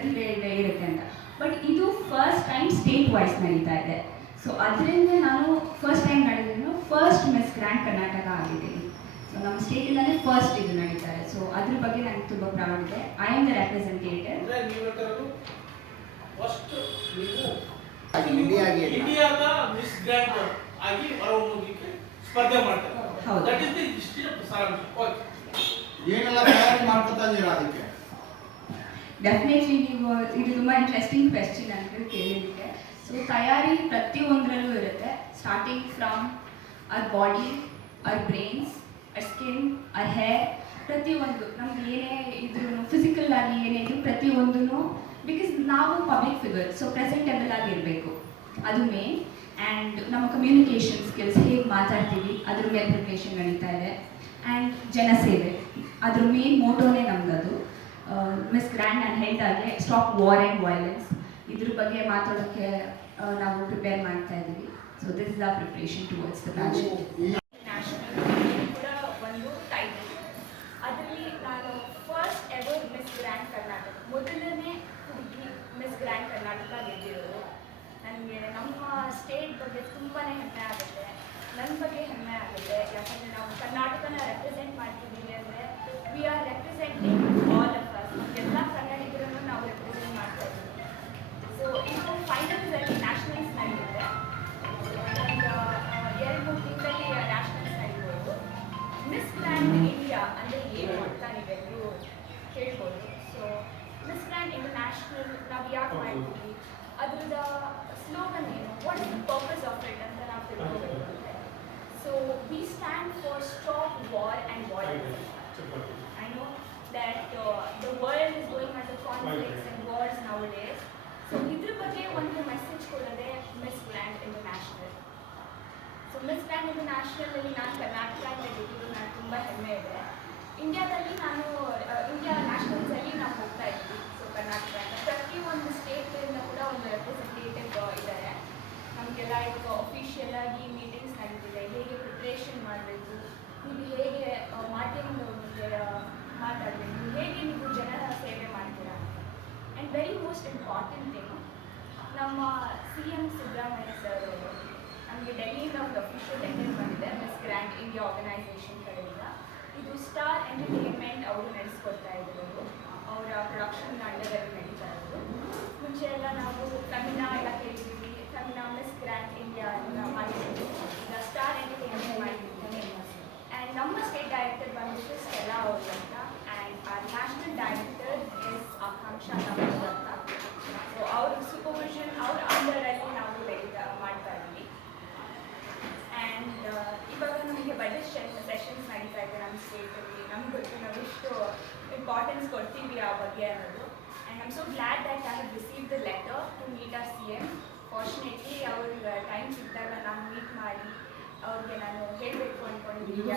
ಪ್ರತಿಭೆ ಇದೆ ಇರುತ್ತೆ ಅಂತ. ಬಟ್ ಇದು ಫಸ್ಟ್ ಟೈಮ್ ಸ್ಟೇಟ್ ವೈಸ್ ನಡೀತಾ ಇದೆ. ಸೊ ಅದರಿಂದ ನಾನು ಫಸ್ಟ್ ಟೈಮ್ ನಡೆದಿದ್ದು ಫಸ್ಟ್ ಮಿಸ್ ಗ್ರ್ಯಾಂಡ್ ಕರ್ನಾಟಕ ಆಗಿದ್ದೀನಿ. ಸೊ ನಮ್ಮ ಸ್ಟೇಟಿನಲ್ಲಿ ಫಸ್ಟ್ ಇದು ನಡೀತಾರೆ. ಸೊ ಅದ್ರ ಬಗ್ಗೆ ನನಗೆ ತುಂಬ ಪ್ರೌಡ್ ಇದೆ. I am the representative. ಇಂಡಿಯಾದ ಮಿಸ್ ಗ್ರ್ಯಾಂಡ್ ಆಗಿ ಹೊರಹೊಮ್ಮಲಿಕ್ಕೆ ಸ್ಪರ್ಧೆ ಮಾಡ್ತಾರೆ. ಹೌದು. That is the history of ಸಾರಾಂಶ. ಓಕೆ, ಏನೆಲ್ಲ ತಯಾರಿ ಮಾಡ್ಕೊತಾ ಇದ್ದೀರಾ ಅದಕ್ಕೆ? ಡೆಫಿನೆಟ್ಲಿ ನೀವು ಇದು ತುಂಬ ಇಂಟ್ರೆಸ್ಟಿಂಗ್ ಕ್ವೆಶ್ಚನ್ ಅಂತ ಕೇಳಿದ್ದಕ್ಕೆ. ಸೊ ತಯಾರಿ ಪ್ರತಿಯೊಂದರಲ್ಲೂ ಇರುತ್ತೆ. Starting from our body, our brains, our skin, our hair, ಪ್ರತಿಯೊಂದು ನಮ್ಗೆ ಏನೇ ಇದ್ರೂ ಫಿಸಿಕಲ್ ಆಗಿ ಏನೇ ಇದ್ರು ಪ್ರತಿಯೊಂದೂ, ಬಿಕಾಸ್ ನಾವು ಪಬ್ಲಿಕ್ ಫಿಗರ್, ಸೊ ಪ್ರೆಸೆಂಟೇಬಲ್ ಆಗಿರಬೇಕು, ಅದು ಮೇನ್. ಆ್ಯಂಡ್ ನಮ್ಮ ಕಮ್ಯುನಿಕೇಷನ್ ಸ್ಕಿಲ್ಸ್ ಹೇಗೆ ಮಾತಾಡ್ತೀವಿ ಅದ್ರ ಮೇಲೆ ಪ್ರಿಪ್ರೇಷನ್ ನಡೀತಾ ಇದೆ. ಆ್ಯಂಡ್ ಜನಸೇವೆ ಅದ್ರ ಮೇನ್ ಮೋಟೋನೇ ನಮ್ದದು. ಮಿಸ್ ಗ್ರ್ಯಾಂಡ್ ನಾನು ಹೇಳಿದಾಗೆ ಸ್ಟಾಪ್ ವಾರ್ ಆ್ಯಂಡ್ ವೈಲೆನ್ಸ್, ಇದ್ರ ಬಗ್ಗೆ ಮಾತಾಡೋಕ್ಕೆ ನಾವು ಪ್ರಿಪೇರ್ ಮಾಡ್ತಾ ಇದ್ದೀವಿ. ಸೊ ದಿಸ್ ಇಸ್ ಆ preparation towards the match. National ಕೂಡ ಒಂದು ಟೈಟಲ್, ಅದರಲ್ಲಿ ನಾನು first ever miss grand Karnataka, ಮೊದಲನೇ ಹುಡುಗಿ ಮಿಸ್ ಗ್ರ್ಯಾಂಡ್ ಕರ್ನಾಟಕ ಗೆದ್ದಿರೋದು. ನನಗೆ ನಮ್ಮ ಸ್ಟೇಟ್ ಬಗ್ಗೆ ತುಂಬಾ ಹೆಮ್ಮೆ ಆಗುತ್ತೆ, ನನ್ನ ಬಗ್ಗೆ ಹೆಮ್ಮೆ ಆಗುತ್ತೆ. ಯಾಕಂದರೆ ನಾವು ಕರ್ನಾಟಕನ ರೆಪ್ರೆಸೆಂಟ್ ಮಾಡ್ತಿದ್ದೀವಿ ಅಂದರೆ we are representing all of us, ಎಲ್ಲ ಕನ್ನಡಿಗರನ್ನು ನಾವು ರೆಪ್ರೆಸೆಂಟ್ ಮಾಡ್ತಾ ಇದ್ದೀವಿ. ಸೊ ಇದು ಫೈನಲ್ಸಲ್ಲಿ ನ್ಯಾಷನಲ್ಸ್ ನಡೆಯುತ್ತೆ. ಒಂದು 2-3 ತಿಂಗಳಲ್ಲಿ ನ್ಯಾಷನಲ್ಸ್ ನಡೆಯುವುದು. ಮಿಸ್ ಗ್ರ್ಯಾಂಡ್ ಇಂಡಿಯಾ ಅಂದರೆ ಏನು ಅಂತ ನೀವೆಲ್ಲರೂ ಕೇಳ್ಬೋದು. ಸೊ ಮಿಸ್ ಗ್ರ್ಯಾಂಡ್ ಇಂಟರ್ನ್ಯಾಷನಲ್ ನಾವು ಯಾಕೆ ಮಾಡ್ತೀವಿ, ಅದ್ರದ ಸ್ಲೋಗನ್ ಏನು, what is the purpose of it ಅಂತ ನಾವು ತಿಳ್ಕೊಬೇಕಾಗುತ್ತೆ. So we stand for stop war and violence. I know that the world is going under conflicts and wars nowadays. So ಇದ್ರ ಬಗ್ಗೆ ಒಂದು ಮೆಸೇಜ್ ಕೊಡೋದೇ miss grand international. So miss grand ಇಂಟರ್ನ್ಯಾಷನಲಲ್ಲಿ ನಾನು ಕರ್ನಾಟಕ ಅಂತ ಗೆದ್ದಿದ್ದು ನಾನು ತುಂಬ ಹೆಮ್ಮೆ ಇದೆ. ಇಂಡಿಯಾದಲ್ಲಿ ನಾನು ಇಂಡಿಯಾ ನ್ಯಾಷನಲ್ಸಲ್ಲಿ ನಾವು ಹೋಗ್ತಾ ಇದ್ವಿ. ಸೊ ಕರ್ನಾಟಕ ಅಂತ ಪ್ರತಿಯೊಂದು ಸ್ಟೇಟಿಂದ ಕೂಡ ಒಂದು ರೆಪ್ರೆಸೆಂಟೇಟಿವ್ ಇದ್ದಾರೆ. ನಮಗೆಲ್ಲ ಈಗ ಅಫಿಷಿಯಲ್ ಆಗಿ ಮೀಟಿಂಗ್ಸ್ ನಡೀತಿದೆ, ಹೇಗೆ ಪ್ರಿಪ್ರೇಷನ್ ಮಾಡಬೇಕು, ನೀವು ಹೇಗೆ ಮಾಧ್ಯಮದ ಮುಂದೆ ಮಾತಾಡಬೇಕು, ಹೇಗೆ ನೀವು ಜನರ ಸೇವೆ ಮಾಡ್ತೀರಾ. And very most important thing, ನಮ್ಮ CM ಸಿದ್ದರಾಮಯ್ಯ ಸರ್ ಅವರು ನಮಗೆ ಡೆಲ್ಲಿಯಿಂದ ಒಂದು ಅಫಿಷಿಯಲ್ ಲೆಟರ್ ಬಂದಿದೆ ಮಿಸ್ ಗ್ರ್ಯಾಂಡ್ ಇಂಡಿಯಾ ಆರ್ಗನೈಸೇಷನ್ ಕಡೆಯಿಂದ. ಇದು ಸ್ಟಾರ್ ಎಂಟರ್ಟೈನ್ಮೆಂಟ್ ಅವರು ನಡೆಸ್ಕೊಡ್ತಾ ಇರೋದು, ಅವರ ಪ್ರೊಡಕ್ಷನ್ ಅಂಡರಲ್ಲಿ ನಡೀತಾ ಇರೋದು. ಮುಂಚೆ ಎಲ್ಲ ನಾವು ಫೆಮಿನಾ ಎಲ್ಲ ಕೇಳಿದ್ದೀವಿ, ಫೆಮಿನಾ ಮಿಸ್ ಗ್ರ್ಯಾಂಡ್ ಇಂಡಿಯಾ ಅಂತ ಮಾಡಿದ್ದೀವಿ, ಈಗ ಸ್ಟಾರ್ ಎಂಟರ್ಟೈನ್ಮೆಂಟ್ ಮಾಡಿದ್ದೀವಿ. ಆ್ಯಂಡ್ ನಮ್ಮ ಸ್ಟೇಟ್ ಡೈರೆಕ್ಟರ್ ಬಂದ್ಬಿಟ್ಟು ಸ್ಟೆಲ್ಲಾ ಅವರು ಅಂತ, and our national director is Akanksha Namod ಅಂತ. ಸೊ ಅವ್ರ ಸೂಪರ್ವಿಷನ್, ಅವ್ರ ಅಂಡರಲ್ಲಿ ನಾವು ಮಾಡ್ತಾ ಇದ್ದೀವಿ. ಆ್ಯಂಡ್ ಇವಾಗ ನಮಗೆ ಬಜೆಟ್ ಸೆಷನ್ಸ್ ನಡೀತಾ ಇದೆ ನಮ್ಮ ಸ್ಟೇಟಲ್ಲಿ. ನಮ್ಗೆ ಗೊತ್ತು ನಾವು ಎಷ್ಟು ಇಂಪಾರ್ಟೆನ್ಸ್ ಕೊಡ್ತೀವಿ ಆ ಬಗ್ಗೆ ಅನ್ನೋದು. And I am so glad that I have receive the letter to meet our CM. Fortunately ಅವ್ರಿಗೆ ಟೈಮ್ ಸಿಕ್ಕಿದಾಗ ನಾವು ಮೀಟ್ ಮಾಡಿ ಅವ್ರಿಗೆ ನಾನು ಹೇಳಬೇಕು ಅಂದ್ಕೊಂಡಿದ್ದೀನಿ.